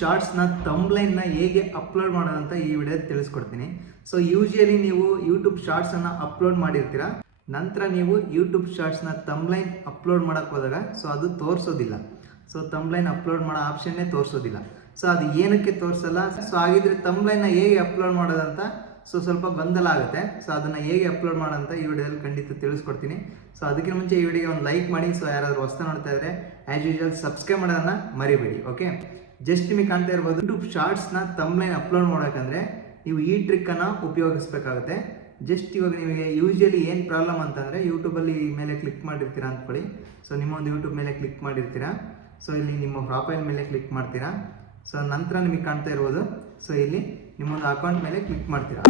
ಶಾರ್ಟ್ಸ್ನ ಥಂಬ್ಲೈನ್ನ ಹೇಗೆ ಅಪ್ಲೋಡ್ ಮಾಡೋದಂತ ಈ ವಿಡಿಯೋದಲ್ಲಿ ತಿಳಿಸ್ಕೊಡ್ತೀನಿ. ಸೊ ಯೂಶುವಲಿ ನೀವು ಯೂಟ್ಯೂಬ್ ಶಾರ್ಟ್ಸನ್ನು ಅಪ್ಲೋಡ್ ಮಾಡಿರ್ತೀರ, ನಂತರ ನೀವು ಯೂಟ್ಯೂಬ್ ಶಾರ್ಟ್ಸ್ನ ಥಂಬ್ಲೈನ್ ಅಪ್ಲೋಡ್ ಮಾಡೋಕ್ಕೆ ಹೋದಾಗ ಸೊ ಅದು ತೋರಿಸೋದಿಲ್ಲ. ಸೊ ಥಂಬ್ಲೈನ್ ಅಪ್ಲೋಡ್ ಮಾಡೋ ಆಪ್ಷನ್ನೇ ತೋರಿಸೋದಿಲ್ಲ. ಸೊ ಅದು ಏನಕ್ಕೆ ತೋರಿಸಲ್ಲ? ಸೊ ಹಾಗಿದ್ರೆ ಥಂಬ್ಲೈನ್ನ ಹೇಗೆ ಅಪ್ಲೋಡ್ ಮಾಡೋದಂತ ಸ್ವಲ್ಪ ಗೊಂದಲ ಆಗುತ್ತೆ. ಸೊ ಅದನ್ನು ಹೇಗೆ ಅಪ್ಲೋಡ್ ಮಾಡೋಂತ ಈ ವಿಡಿಯೋದಲ್ಲಿ ಖಂಡಿತ ತಿಳಿಸ್ಕೊಡ್ತೀನಿ. ಸೊ ಅದಕ್ಕಿಂತ ಮುಂಚೆ ಈ ವಿಡಿಯೋಗೆ ಒಂದು ಲೈಕ್ ಮಾಡಿ. ಸೊ ಯಾರಾದರೂ ಹೊಸ ನೋಡ್ತಾ ಇದ್ದರೆ ಆ್ಯಸ್ ಯೂಶುವಲ್ ಸಬ್ಸ್ಕ್ರೈಬ್ ಮಾಡೋದನ್ನು ಮರಿಬೇಡಿ. ಓಕೆ, ಜಸ್ಟ್ ನಿಮಗೆ ಕಾಣ್ತಾ ಇರ್ಬೋದು, ಯೂಟ್ಯೂಬ್ ಶಾರ್ಟ್ಸ್ನ ಥಂಬ್ಲೈನ್ ಅಪ್ಲೋಡ್ ಮಾಡೋಕ್ಕಂದರೆ ನೀವು ಈ ಟ್ರಿಕ್ಕನ್ನು ಉಪಯೋಗಿಸ್ಬೇಕಾಗುತ್ತೆ. ಜಸ್ಟ್ ಇವಾಗ ನಿಮಗೆ ಯೂಶುವಲಿ ಏನು ಪ್ರಾಬ್ಲಮ್ ಅಂತಂದರೆ, ಯೂಟ್ಯೂಬಲ್ಲಿ ಮೇಲೆ ಕ್ಲಿಕ್ ಮಾಡಿರ್ತೀರಾ ಅಂದ್ಕೊಳ್ಳಿ. ಸೊ ನಿಮ್ಮೊಂದು ಯೂಟ್ಯೂಬ್ ಮೇಲೆ ಕ್ಲಿಕ್ ಮಾಡಿರ್ತೀರಾ. ಸೊ ಇಲ್ಲಿ ನಿಮ್ಮ ಪ್ರೊಫೈಲ್ ಮೇಲೆ ಕ್ಲಿಕ್ ಮಾಡ್ತೀರಾ. ಸೊ ನಂತರ ನಿಮಗೆ ಕಾಣ್ತಾ ಇರ್ಬೋದು, ಸೊ ಇಲ್ಲಿ ನಿಮ್ಮೊಂದು ಅಕೌಂಟ್ ಮೇಲೆ ಕ್ಲಿಕ್ ಮಾಡ್ತೀರಾ.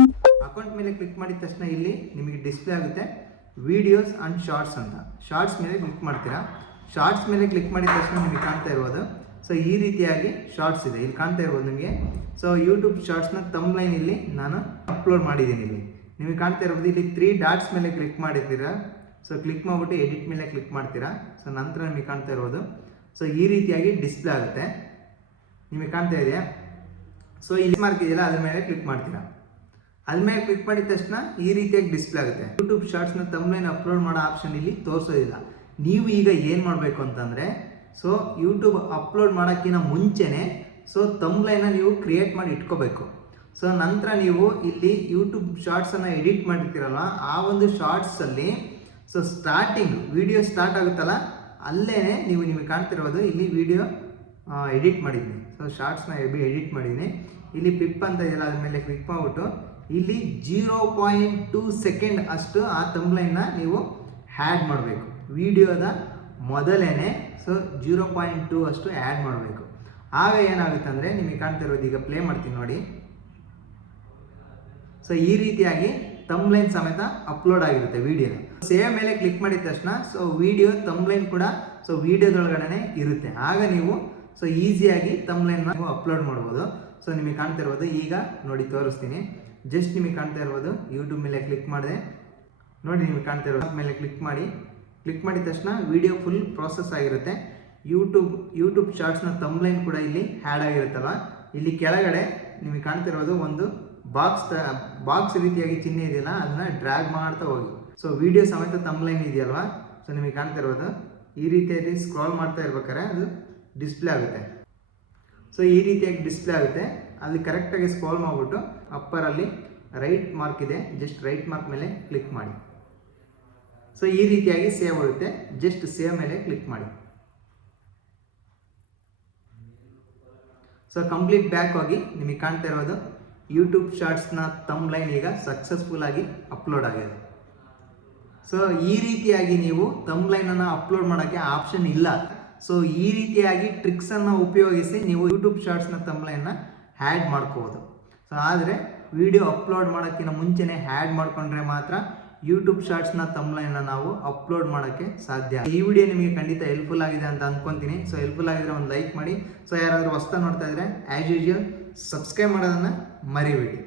ಅಕೌಂಟ್ ಮೇಲೆ ಕ್ಲಿಕ್ ಮಾಡಿದ ತಕ್ಷಣ ಇಲ್ಲಿ ನಿಮಗೆ ಡಿಸ್ಪ್ಲೇ ಆಗುತ್ತೆ ವಿಡಿಯೋಸ್ ಆ್ಯಂಡ್ ಶಾರ್ಟ್ಸ್ ಅಂತ. ಶಾರ್ಟ್ಸ್ ಮೇಲೆ ಕ್ಲಿಕ್ ಮಾಡ್ತೀರಾ. ಶಾರ್ಟ್ಸ್ ಮೇಲೆ ಕ್ಲಿಕ್ ಮಾಡಿದ ತಕ್ಷಣ ನಿಮಗೆ ಕಾಣ್ತಾ ಇರ್ಬೋದು, ಸೊ ಈ ರೀತಿಯಾಗಿ ಶಾರ್ಟ್ಸ್ ಇದೆ, ಇಲ್ಲಿ ಕಾಣ್ತಾ ಇರ್ಬೋದು ನಿಮಗೆ. ಸೊ ಯೂಟ್ಯೂಬ್ ಶಾರ್ಟ್ಸ್ನ ಥಂಬ್ಲೈನ್ ಇಲ್ಲಿ ನಾನು ಅಪ್ಲೋಡ್ ಮಾಡಿದ್ದೀನಿ. ಇಲ್ಲಿ ನಿಮಗೆ ಕಾಣ್ತಾ ಇರ್ಬೋದು, ಇಲ್ಲಿ 3 ಡಾಟ್ಸ್ ಮೇಲೆ ಕ್ಲಿಕ್ ಮಾಡಿರ್ತೀರಾ. ಸೊ ಕ್ಲಿಕ್ ಮಾಡಿಬಿಟ್ಟು ಎಡಿಟ್ ಮೇಲೆ ಕ್ಲಿಕ್ ಮಾಡ್ತೀರಾ. ಸೊ ನಂತರ ನಿಮಗೆ ಕಾಣ್ತಾ ಇರ್ಬೋದು, ಸೊ ಈ ರೀತಿಯಾಗಿ ಡಿಸ್ಪ್ಲೇ ಆಗುತ್ತೆ, ನಿಮಗೆ ಕಾಣ್ತಾ ಇದೆಯಾ? ಸೊ ಇಲ್ಲಿ ಮಾರ್ಕ್ ಇದೆಯಲ್ಲ, ಅದ್ರ ಮೇಲೆ ಕ್ಲಿಕ್ ಮಾಡ್ತೀರಾ. ಅದ್ರ ಮೇಲೆ ಕ್ಲಿಕ್ ಮಾಡಿದ ತಕ್ಷಣ ಈ ರೀತಿಯಾಗಿ ಡಿಸ್ಪ್ಲೇ ಆಗುತ್ತೆ. ಯೂಟ್ಯೂಬ್ ಶಾರ್ಟ್ಸ್ನ ಥಂಬ್ಲೈನ್ ಅಪ್ಲೋಡ್ ಮಾಡೋ ಆಪ್ಷನ್ ಇಲ್ಲಿ ತೋರಿಸೋದಿಲ್ಲ. ನೀವು ಈಗ ಏನು ಮಾಡಬೇಕು ಅಂತಂದರೆ, ಸೊ ಯೂಟ್ಯೂಬ್ ಅಪ್ಲೋಡ್ ಮಾಡೋಕ್ಕಿಂತ ಮುಂಚೆನೇ ಸೊ ಥಂಬ್ಲೈನ್ನ ನೀವು ಕ್ರಿಯೇಟ್ ಮಾಡಿ ಇಟ್ಕೋಬೇಕು. ಸೊ ನಂತರ ನೀವು ಇಲ್ಲಿ ಯೂಟ್ಯೂಬ್ ಶಾರ್ಟ್ಸನ್ನು ಎಡಿಟ್ ಮಾಡಿರ್ತೀರಲ್ವ, ಆ ಒಂದು ಶಾರ್ಟ್ಸಲ್ಲಿ ಸೊ ಸ್ಟಾರ್ಟಿಂಗ್ ವಿಡಿಯೋ ಸ್ಟಾರ್ಟ್ ಆಗುತ್ತಲ್ಲ, ಅಲ್ಲೇ ನಿಮಗೆ ಕಾಣ್ತಿರೋದು ಇಲ್ಲಿ ವಿಡಿಯೋ ಎಡಿಟ್ ಮಾಡಿದ್ದೀನಿ. ಸೊ ಶಾರ್ಟ್ಸ್ನ ಎಡಿಟ್ ಮಾಡಿದ್ದೀನಿ. ಇಲ್ಲಿ ಪಿಪ್ ಅಂತ ಇದೆಯಲ್ಲ, ಅದ್ರ ಮೇಲೆ ಕ್ಲಿಕ್ ಮಾಡಿಬಿಟ್ಟು ಇಲ್ಲಿ 0.2 ಸೆಕೆಂಡ್ ಅಷ್ಟು ಆ ಥಂಬ್ಲೈನ್ನ ನೀವು ಆ್ಯಡ್ ಮಾಡಬೇಕು. ವಿಡಿಯೋದ ಮೊದಲೇ ಸೊ 0.2 ಅಷ್ಟು ಆ್ಯಡ್ ಮಾಡಬೇಕು. ಆಗ ಏನಾಗುತ್ತೆ ಅಂದರೆ, ನಿಮಗೆ ಕಾಣ್ತಿರೋದು, ಈಗ ಪ್ಲೇ ಮಾಡ್ತೀನಿ ನೋಡಿ. ಸೊ ಈ ರೀತಿಯಾಗಿ ಥಂಬ್ಲೈನ್ ಸಮೇತ ಅಪ್ಲೋಡ್ ಆಗಿರುತ್ತೆ ವಿಡಿಯೋ. ಸೇವ್ ಮೇಲೆ ಕ್ಲಿಕ್ ಮಾಡಿದ ತಕ್ಷಣ ಸೊ ವಿಡಿಯೋ ಥಂಬ್ಲೈನ್ ಕೂಡ ಸೊ ವಿಡಿಯೋದೊಳಗಡೆ ಇರುತ್ತೆ. ಆಗ ನೀವು ಸೊ ಈಸಿಯಾಗಿ ಥಂಬ್ಲೈನ್ನ ನೀವು ಅಪ್ಲೋಡ್ ಮಾಡ್ಬೋದು. ಸೊ ನಿಮಗೆ ಕಾಣ್ತಾ ಇರ್ಬೋದು, ಈಗ ನೋಡಿ ತೋರಿಸ್ತೀನಿ. ಜಸ್ಟ್ ನಿಮಗೆ ಕಾಣ್ತಾ ಇರ್ಬೋದು, ಯೂಟ್ಯೂಬ್ ಮೇಲೆ ಕ್ಲಿಕ್ ಮಾಡಿದೆ ನೋಡಿ, ನಿಮಗೆ ಕಾಣ್ತಾ ಇರೋದು ಮೇಲೆ ಕ್ಲಿಕ್ ಮಾಡಿದ ತಕ್ಷಣ ವಿಡಿಯೋ ಫುಲ್ ಪ್ರೋಸೆಸ್ ಆಗಿರುತ್ತೆ. ಯೂಟ್ಯೂಬ್ ಶಾರ್ಟ್ಸ್ನ ಥಂಬ್ಲೈನ್ ಕೂಡ ಇಲ್ಲಿ ಆ್ಯಡ್ ಆಗಿರುತ್ತಲ್ಲ, ಇಲ್ಲಿ ಕೆಳಗಡೆ ನಿಮಗೆ ಕಾಣ್ತಿರೋದು ಒಂದು ಬಾಕ್ಸ್ ರೀತಿಯಾಗಿ ಚಿಹ್ನೆ ಇದೆಯಲ್ಲ, ಅದನ್ನ ಡ್ರ್ಯಾಗ್ ಮಾಡ್ತಾ ಹೋಗಿ. ಸೊ ವಿಡಿಯೋ ಸಮೇತ ಥಂಬ್ಲೈನ್ ಇದೆಯಲ್ವಾ, ಸೊ ನಿಮಗೆ ಕಾಣ್ತಾ ಇರೋದು ಈ ರೀತಿಯಾಗಿ ಸ್ಕ್ರಾಲ್ ಮಾಡ್ತಾ ಇರ್ಬೇಕಾದ್ರೆ ಅದು ಡಿಸ್ಪ್ಲೇ ಆಗುತ್ತೆ. ಸೊ ಈ ರೀತಿಯಾಗಿ ಡಿಸ್ಪ್ಲೇ ಆಗುತ್ತೆ. ಅಲ್ಲಿ ಕರೆಕ್ಟಾಗಿ ಸ್ಕ್ರಾಲ್ ಮಾಡಿಬಿಟ್ಟು ಅಪ್ಪರಲ್ಲಿ ರೈಟ್ ಮಾರ್ಕ್ ಇದೆ, ಜಸ್ಟ್ ರೈಟ್ ಮಾರ್ಕ್ ಮೇಲೆ ಕ್ಲಿಕ್ ಮಾಡಿ. ಸೊ ಈ ರೀತಿಯಾಗಿ ಸೇವ್ ಆಗುತ್ತೆ. ಜಸ್ಟ್ ಸೇವ್ ಮೇಲೆ ಕ್ಲಿಕ್ ಮಾಡಿ. ಸೊ ಕಂಪ್ಲೀಟ್ ಬ್ಯಾಕ್ ಹೋಗಿ ನಿಮಗೆ ಕಾಣ್ತಾ ಇರೋದು ಯೂಟ್ಯೂಬ್ ಶಾರ್ಟ್ಸ್ನ ಥಂಬ್ಲೈನ್ ಈಗ ಸಕ್ಸಸ್ಫುಲ್ ಆಗಿ ಅಪ್ಲೋಡ್ ಆಗಿದೆ. ಸೊ ಈ ರೀತಿಯಾಗಿ ನೀವು ಥಂಬ್ಲೈನನ್ನು ಅಪ್ಲೋಡ್ ಮಾಡೋಕ್ಕೆ ಆಪ್ಷನ್ ಇಲ್ಲ. ಸೊ ಈ ರೀತಿಯಾಗಿ ಟ್ರಿಕ್ಸನ್ನು ಉಪಯೋಗಿಸಿ ನೀವು ಯೂಟ್ಯೂಬ್ ಶಾರ್ಟ್ಸ್ನ ಥಂಬ್ಲೈನ್ನ ಆ್ಯಡ್ ಮಾಡ್ಕೋಬೋದು. ಸೊ ಆದರೆ ವಿಡಿಯೋ ಅಪ್ಲೋಡ್ ಮಾಡೋಕ್ಕಿಂತ ಮುಂಚೆನೇ ಆ್ಯಡ್ ಮಾಡಿಕೊಂಡ್ರೆ ಮಾತ್ರ ಯೂಟ್ಯೂಬ್ ಶಾರ್ಟ್ಸ್ನ ಥಂಬ್ಲೈನ್ನ ನಾವು ಅಪ್ಲೋಡ್ ಮಾಡೋಕ್ಕೆ ಸಾಧ್ಯ. ಈ ವಿಡಿಯೋ ನಿಮಗೆ ಖಂಡಿತ ಹೆಲ್ಪ್ಫುಲ್ ಆಗಿದೆ ಅಂತ ಅಂದ್ಕೊತೀನಿ. ಸೊ ಹೆಲ್ಪ್ಫುಲ್ ಆಗಿದ್ರೆ ಒಂದು ಲೈಕ್ ಮಾಡಿ. ಸೊ ಯಾರಾದರೂ ಹೊಸ್ತಾ ನೋಡ್ತಾ ಇದ್ದರೆ ಆ್ಯಸ್ ಯೂಶುವಲ್ ಸಬ್ಸ್ಕ್ರೈಬ್ ಮಾಡೋದನ್ನು ಮರಿಬೇಡಿ.